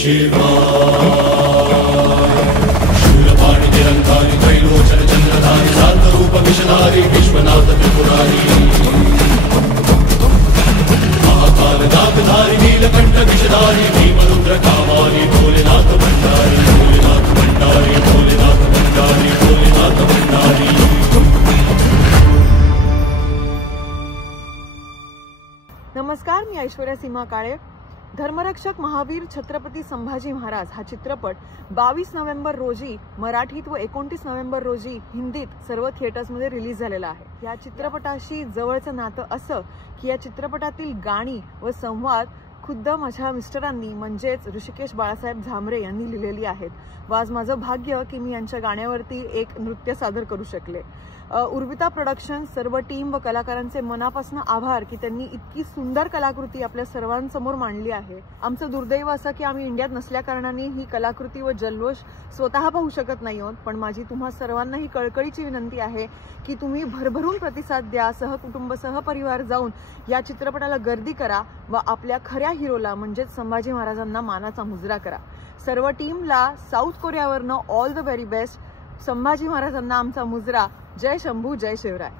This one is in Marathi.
शिवाय। शूलपाणि निरंकारी त्रैलोचन चंद्रधारी शांतरूप विषधारी विश्वनाथ त्रिपुरारी। महाकाल नागधारी नीलकंठ विषधारी भीमरुद्र कामारी भोलेनाथ भंडारी भोलेनाथ भंडारी भोलेनाथ भंडारी भोलेनाथ भंडारी। नमस्कार, मी ऐश्वर्या सीमा काळे। धर्मरक्षक महावीर छत्रपती संभाजी महाराज हा चित्रपट 22 नोव्हेंबर रोजी मराठीत व 29 नोव्हेंबर रोजी हिंदीत सर्व थिएटर्समध्ये रिलीज झालेला आहे। या चित्रपटाशी जवळचं नातं असं की या चित्रपटातील गाणी व संवाद खुद्द माझ्या मिस्टरांनी म्हणजेच ऋषिकेश बाळासाहेब झांबरे यांनी लिहिलेली आहेत व आज माझं भाग्य की मी यांच्या गाण्यावरती एक नृत्य सादर करू शकले। उर्विता प्रोडक्शन सर्व टीम व कलाकारांचे मनापासून आभार की त्यांनी इतकी सुंदर कलाकृती आपल्या सर्वांसमोर मांडली आहे। आमचं दुर्दैव असं की आम्ही इंडियात नसल्या कारणाने ही कलाकृती व जल्लोष स्वतः पाहू शकत नाही आहोत, पण माझी तुम्हा सर्वांना ही कळकळीची विनंती आहे की तुम्ही भरभरून प्रतिसाद द्या, सहकुटुंब सहपरिवार जाऊन या चित्रपटाला गर्दी करा व आपल्या खऱ्या हिरोला म्हणजेच संभाजी महाराजांना मानाचा मुजरा करा। सर्व टीमला साऊथ कोरियावरनं all the very best. Sambhaji महाराजांना आमचा मुजरा। जय शंभू, जय शिवराय।